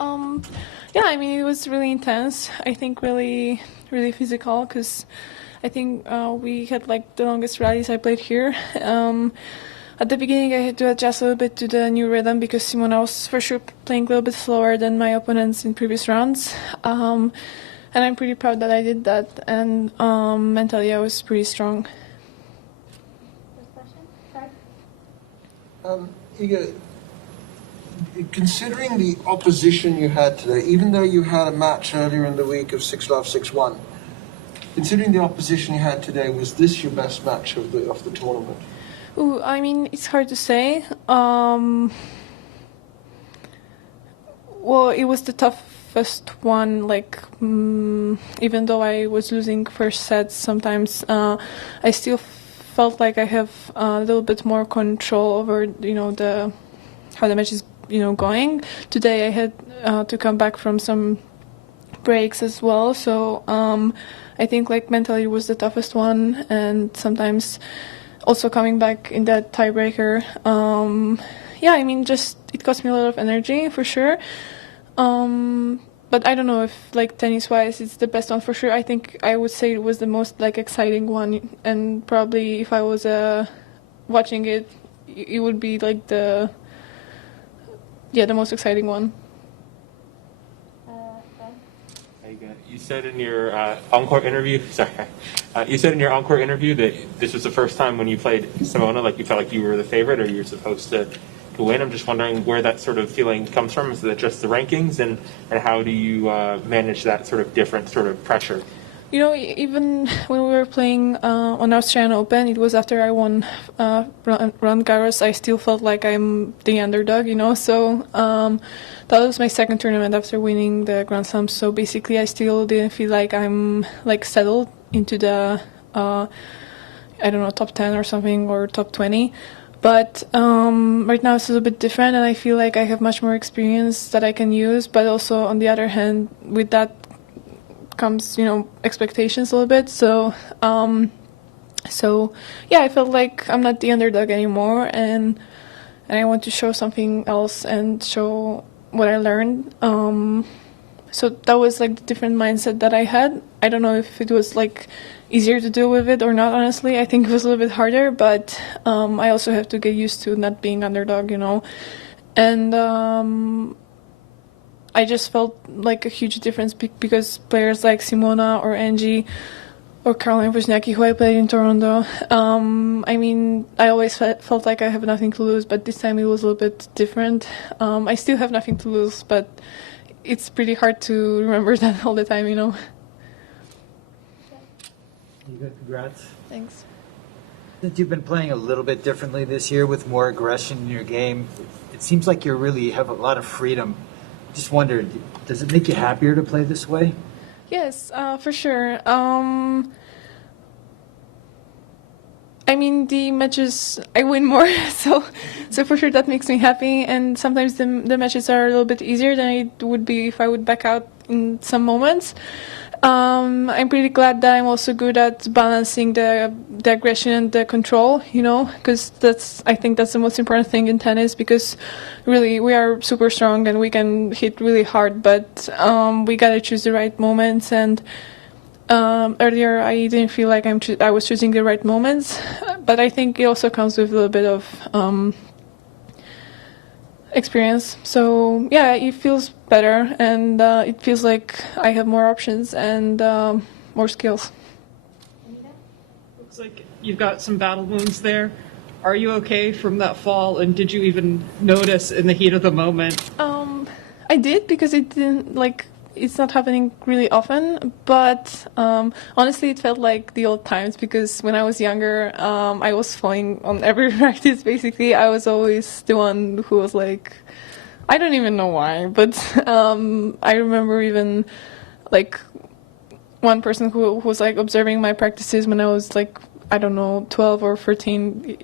Um, yeah, I mean, it was really intense. I think really, really physical because I think we had like the longest rallies I played here. At the beginning, I had to adjust a little bit to the new rhythm because Simona was for sure playing a little bit slower than my opponents in previous rounds. And I'm pretty proud that I did that. And mentally, I was pretty strong. First question? Sorry. Iga, considering the opposition you had today, even though you had a match earlier in the week of 6-love, 6-1, considering the opposition you had today, was this your best match of the tournament? Ooh, I mean, it's hard to say. Well, it was the toughest one. Like, even though I was losing first sets, sometimes I still felt like I have a little bit more control over, how the match is, going. Today, I had to come back from some breaks as well. So I think like mentally it was the toughest one, and sometimes also coming back in that tiebreaker. Yeah, I mean, just it cost me a lot of energy for sure. But I don't know if like tennis-wise it's the best one for sure. I think I would say it was the most like exciting one, and probably if I was watching it, it would be like the most exciting one. You said in your encore interview, you said in your encore interview that this was the first time when you played Simona, like you felt like you were the favorite or you were supposed to win. I'm just wondering where that sort of feeling comes from. Is it just the rankings, and how do you manage that sort of different sort of pressure? Even when we were playing on Australian Open, it was after I won Roland Garros, I still felt like I'm the underdog, So that was my second tournament after winning the Grand Slam. So basically, I still didn't feel like I'm like settled into the, top 10 or something, or top 20. But right now it's a little bit different, and I feel like I have much more experience that I can use. But also, on the other hand, with that comes expectations a little bit, so yeah, I felt like I'm not the underdog anymore, and I want to show something else and show what I learned. So that was like the different mindset that I had. I don't know if it was like easier to deal with it or not, honestly. I think it was a little bit harder, but I also have to get used to not being underdog, and I just felt like a huge difference because players like Simona or Angie or Caroline Wozniacki, who I played in Toronto, I mean, I always felt like I have nothing to lose, but this time it was a little bit different. I still have nothing to lose, but it's pretty hard to remember that all the time, You good? Congrats. Thanks. Since you've been playing a little bit differently this year with more aggression in your game, it seems like you really have a lot of freedom. Just wondered, does it make you happier to play this way? Yes, for sure. I mean, the matches I win more, so for sure that makes me happy. And sometimes the matches are a little bit easier than it would be if I would back out in some moments. I'm pretty glad that I'm also good at balancing the aggression and the control, because I think that's the most important thing in tennis, because really we are super strong and we can hit really hard, but we gotta choose the right moments. And earlier I didn't feel like I was choosing the right moments, but I think it also comes with a little bit of experience. So yeah, it feels better, and it feels like I have more options and more skills. Looks like you've got some battle wounds there. Are you okay from that fall, and did you even notice in the heat of the moment? I did, because it didn't it's not happening really often, but honestly it felt like the old times, because when I was younger, I was falling on every practice basically. I was always the one who was like, I don't even know why, but I remember even like one person who was like observing my practices when I was like, I don't know, 12 or 13,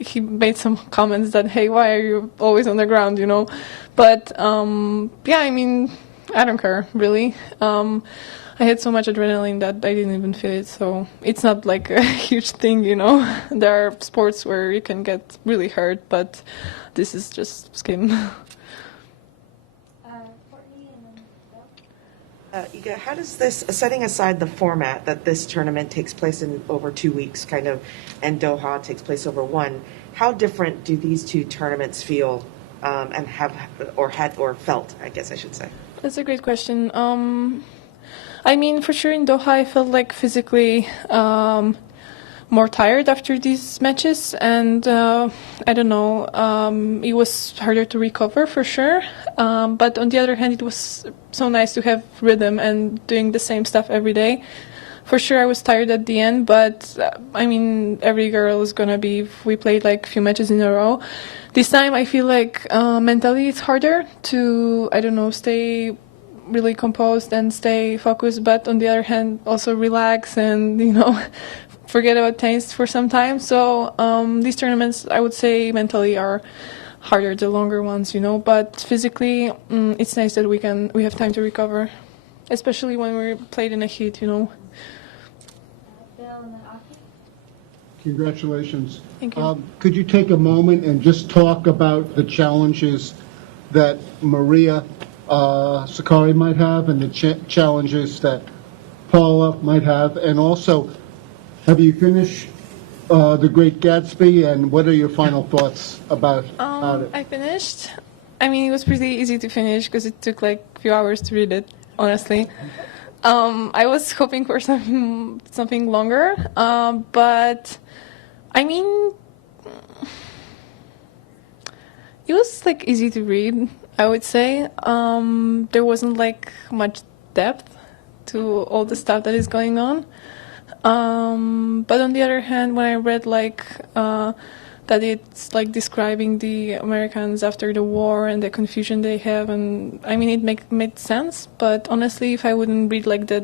he made some comments that, hey, why are you always on the ground, But yeah, I mean, I don't care, really. I had so much adrenaline that I didn't even feel it, so it's not like a huge thing, There are sports where you can get really hurt, but this is just skin. Iga, how does this, setting aside the format that this tournament takes place in over 2 weeks, kind of, and Doha takes place over one, how different do these two tournaments feel and have, or had, or felt, I guess I should say? That's a great question. I mean, for sure in Doha, I felt like physically more tired after these matches, and I don't know, it was harder to recover for sure. But on the other hand, it was so nice to have rhythm and doing the same stuff every day. For sure, I was tired at the end, but I mean, every girl is gonna be if we played like a few matches in a row. This time, I feel like mentally it's harder to, I don't know, stay really composed and stay focused, but on the other hand, also relax and, you know, forget about tennis for some time. So these tournaments, I would say, mentally are harder, the longer ones, you know. But physically, it's nice that we have time to recover, especially when we're played in a heat, you know. Bill and then Aki. Congratulations. Thank you. Could you take a moment and just talk about the challenges that Maria Sakkari might have and the challenges that Paula might have, and also, have you finished The Great Gatsby, and what are your final thoughts about it? I finished. I mean, it was pretty easy to finish because it took like a few hours to read it, honestly. I was hoping for something longer, but I mean, it was like easy to read, I would say. There wasn't like much depth to all the stuff that is going on. But on the other hand, when I read like that it's like describing the Americans after the war and the confusion they have, and I mean it made sense. But honestly, if I wouldn't read like the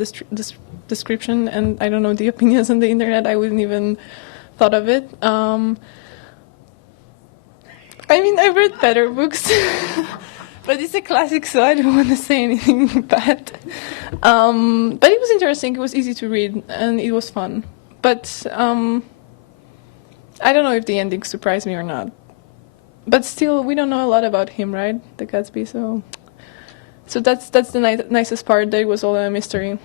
description and I don't know the opinions on the internet, I wouldn't even thought of it. I mean, I've read better books. But it's a classic, so I don't want to say anything bad. But it was interesting. It was easy to read, and it was fun. But I don't know if the ending surprised me or not. But still, we don't know a lot about him, right? The Gatsby. So that's the nicest part. That it was all a mystery.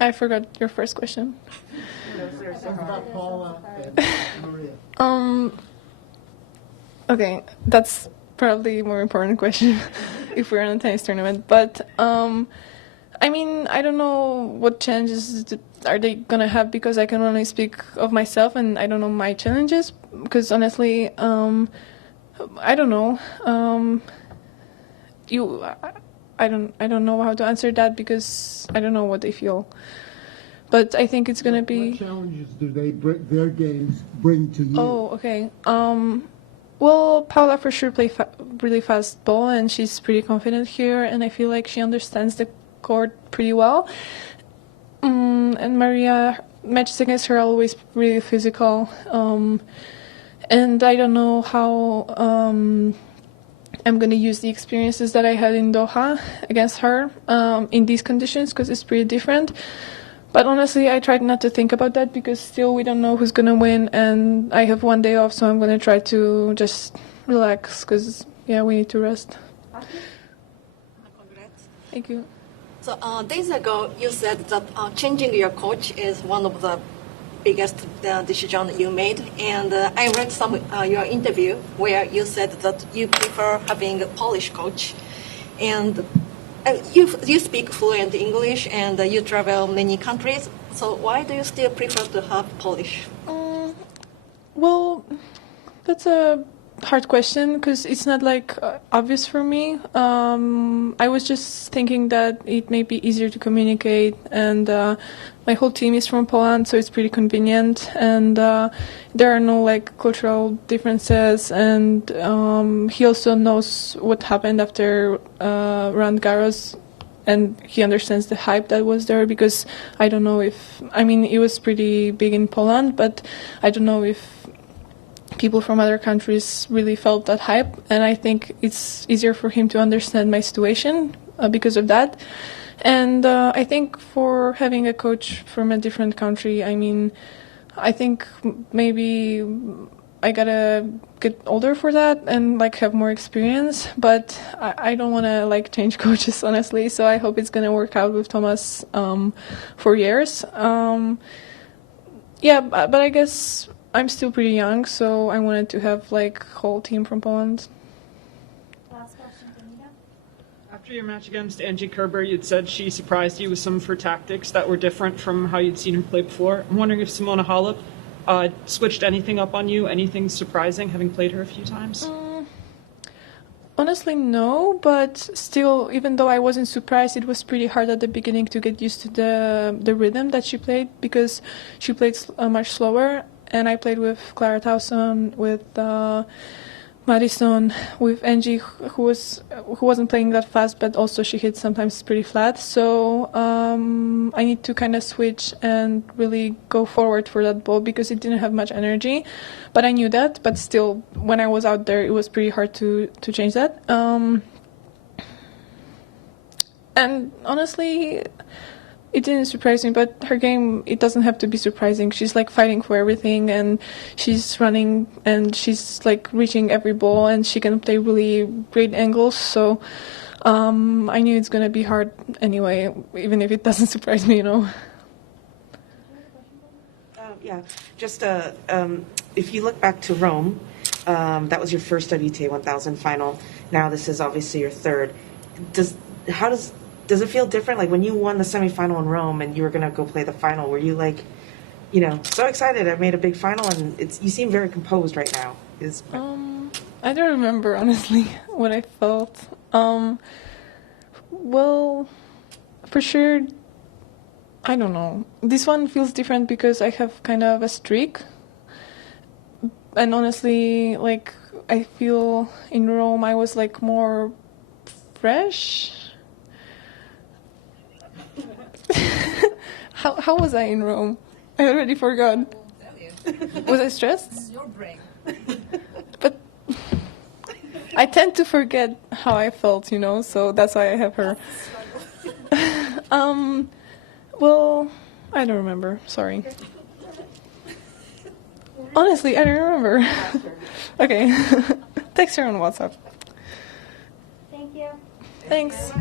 I forgot your first question. About Paula and Maria. Okay, that's probably a more important question if we're in a tennis tournament. But I mean, I don't know what challenges are they gonna have, because I can only speak of myself and I don't know my challenges, because honestly, I don't know. I don't know how to answer that, because I don't know what they feel. But I think it's gonna be. What challenges do their games bring to you? Oh, okay. Well, Paula for sure plays really fast ball, and she's pretty confident here, and I feel like she understands the court pretty well. And Maria, matches against her are always really physical. And I don't know how I'm going to use the experiences that I had in Doha against her in these conditions, because it's pretty different. But honestly, I tried not to think about that, because still we don't know who's going to win, and I have one day off, so I'm going to try to just relax, because, yeah, we need to rest. Congrats. Thank you. So days ago, you said that changing your coach is one of the biggest decision you made, and I read some your interview where you said that you prefer having a Polish coach, and you speak fluent English, and you travel many countries. So why do you still prefer to have Polish? Well, that's a hard question, because it's not like obvious for me. I was just thinking that it may be easier to communicate, and my whole team is from Poland, so it's pretty convenient, and there are no like cultural differences, and he also knows what happened after Roland Garros, and he understands the hype that was there, because I don't know if, I mean, it was pretty big in Poland, but I don't know if people from other countries really felt that hype, and I think it's easier for him to understand my situation because of that. And I think for having a coach from a different country, I mean, I think maybe I gotta get older for that and like have more experience. But I don't want to like change coaches honestly. So I hope it's gonna work out with Thomas for years. Yeah, but I guess I'm still pretty young, so I wanted to have like whole team from Poland. Last question, Danita. After your match against Angie Kerber, you'd said she surprised you with some of her tactics that were different from how you'd seen her play before. I'm wondering if Simona Halep switched anything up on you, anything surprising, having played her a few times? Honestly, no, but still, even though I wasn't surprised, it was pretty hard at the beginning to get used to the rhythm that she played because she played much slower, and I played with Clara Towson, with Madison, with Angie, who wasn't playing that fast, but also she hit sometimes pretty flat. So I need to kind of switch and really go forward for that ball because it didn't have much energy. But I knew that. But still, when I was out there, it was pretty hard to change that. And honestly, it didn't surprise me, but her game, it doesn't have to be surprising. She's like fighting for everything, and she's running, and she's like reaching every ball, and she can play really great angles. So I knew it's gonna be hard anyway, even if it doesn't surprise me, you know. Yeah, just if you look back to Rome, that was your first WTA 1000 final. Now this is obviously your third. Does it feel different? Like when you won the semifinal in Rome and you were going to go play the final, were you like, so excited I've made a big final, and you seem very composed right now. I don't remember, honestly, what I felt. Well, for sure, I don't know. This one feels different because I have kind of a streak. And honestly, like, I feel in Rome I was like more fresh. How was I in Rome? I already forgot. Was I stressed? This is your brain. But I tend to forget how I felt, so that's why I have her. Well, I don't remember. Sorry. Honestly, I don't remember. Okay. Text her on WhatsApp. Thank you. Thanks.